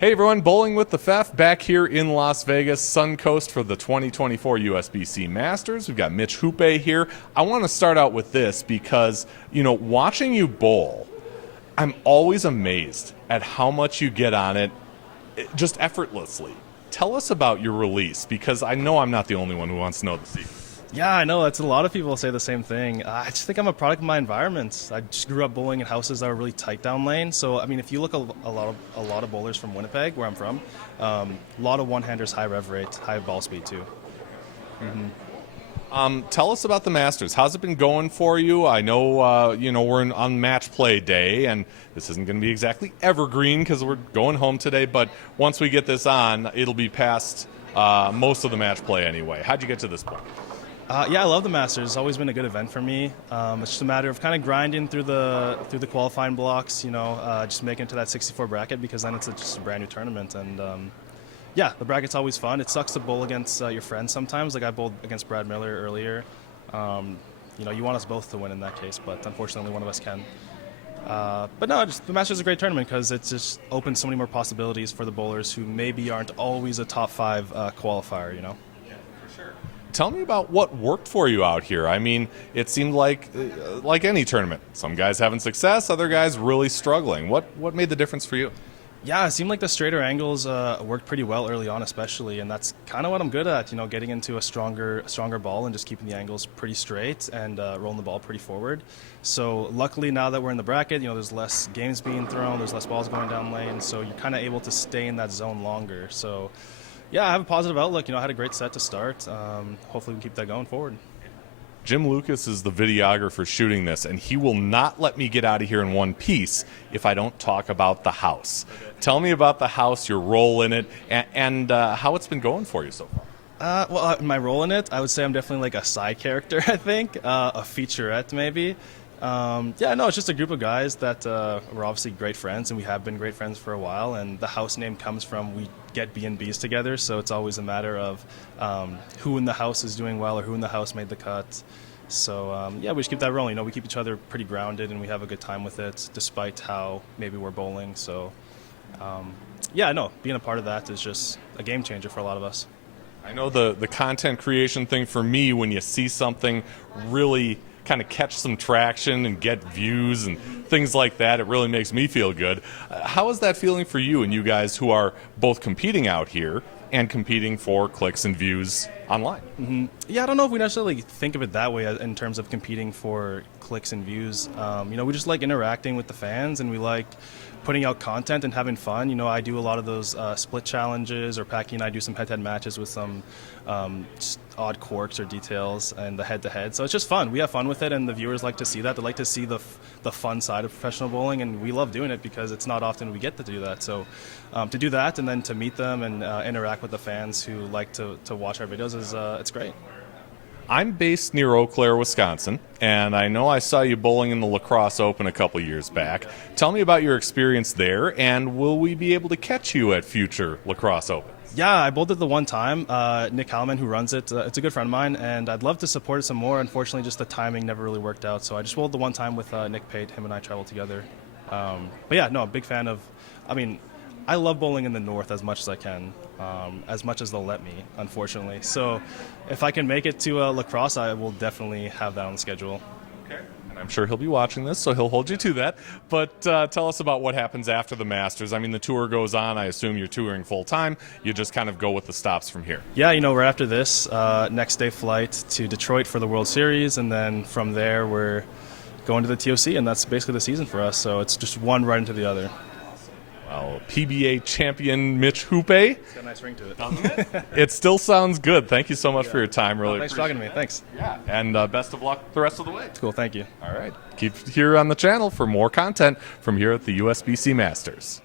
Hey everyone, Bowling with the Fef back here in Las Vegas, Suncoast for the 2024 USBC Masters. We've got Mitch Hupe here. I want to start out with this because, watching you bowl, I'm always amazed at how much you get on it just effortlessly. Tell us about your release, because I know I'm not the only one who wants to know the secret. Yeah, I know. That's a lot of people say the same thing. I just think I'm a product of my environment. I just grew up bowling in houses that were really tight down lane. So, I mean, if you look a lot of bowlers from Winnipeg, where I'm from, a lot of one-handers, high rev rate, high ball speed too. Tell us about the Masters. How's it been going for you? I know, we're on match play day, and this isn't going to be exactly evergreen because we're going home today. But once we get this on, it'll be past most of the match play anyway. How'd you get to this point? Yeah, I love the Masters. It's always been a good event for me. It's just a matter of kind of grinding through the qualifying blocks, just making it to that 64 bracket, because then it's just a brand new tournament. And yeah, the bracket's always fun. It sucks to bowl against your friends sometimes. Like I bowled against Brad Miller earlier. You want us both to win in that case, but unfortunately only one of us can. But no, the Masters is a great tournament because it just opens so many more possibilities for the bowlers who maybe aren't always a top 5 qualifier, Tell me about what worked for you out here. I mean, it seemed like any tournament. Some guys having success, other guys really struggling. What made the difference for you? Yeah, it seemed like the straighter angles worked pretty well early on, especially, and that's kind of what I'm good at. Getting into a stronger ball and just keeping the angles pretty straight and rolling the ball pretty forward. So luckily, now that we're in the bracket, there's less games being thrown, there's less balls going down lane, so you're kind of able to stay in that zone longer. So. Yeah, I have a positive outlook. I had a great set to start. Hopefully we can keep that going forward. Jim Lucas is the videographer shooting this, and he will not let me get out of here in one piece if I don't talk about the house. Okay. Tell me about the house, your role in it, and how it's been going for you so far. My role in it, I would say I'm definitely like a side character, I think, a featurette maybe. It's just a group of guys that we're obviously great friends, and we have been great friends for a while, and the house name comes from we get B&Bs together, so it's always a matter of who in the house is doing well or who in the house made the cut. So, we just keep that rolling. We keep each other pretty grounded, and we have a good time with it, despite how maybe we're bowling. So, being a part of that is just a game changer for a lot of us. I know the content creation thing for me, when you see something really kind of catch some traction and get views and things like that, it really makes me feel good. How is that feeling for you and you guys who are both competing out here and competing for clicks and views online? Mm-hmm. Yeah, I don't know if we necessarily think of it that way in terms of competing for clicks and views. We just like interacting with the fans, and we like putting out content and having fun. I do a lot of those split challenges, or Packy and I do some head-to-head matches with some just odd quirks or details and the head-to-head. So it's just fun. We have fun with it, and the viewers like to see that. They like to see the fun side of professional bowling, and we love doing it because it's not often we get to do that. So to do that and then to meet them and interact with the fans who like to watch our videos it's great. I'm based near Eau Claire, Wisconsin, and I know I saw you bowling in the Lacrosse Open a couple years back. Tell me about your experience there, and will we be able to catch you at future Lacrosse Opens? Yeah, I bowled it the one time. Nick Holman, who runs it, it's a good friend of mine, and I'd love to support it some more. Unfortunately, just the timing never really worked out, so I just bowled the one time with Nick Pate. Him and I traveled together. A big fan of, I love bowling in the north as much as I can, as much as they'll let me, unfortunately. So if I can make it to Lacrosse, I will definitely have that on the schedule. Okay. And I'm sure he'll be watching this, so he'll hold you to that. But tell us about what happens after the Masters. The tour goes on. I assume you're touring full-time. You just kind of go with the stops from here. Yeah, right after this, next day flight to Detroit for the World Series, and then from there we're going to the TOC, and that's basically the season for us. So it's just one right into the other. Well, PBA champion Mitch Hupe. It's got a nice ring to it. Doesn't it? It still sounds good. Thank you so much for your time. Really thanks for talking to me. Thanks. Yeah, and best of luck the rest of the way. Cool, thank you. All right. Keep here on the channel for more content from here at the USBC Masters.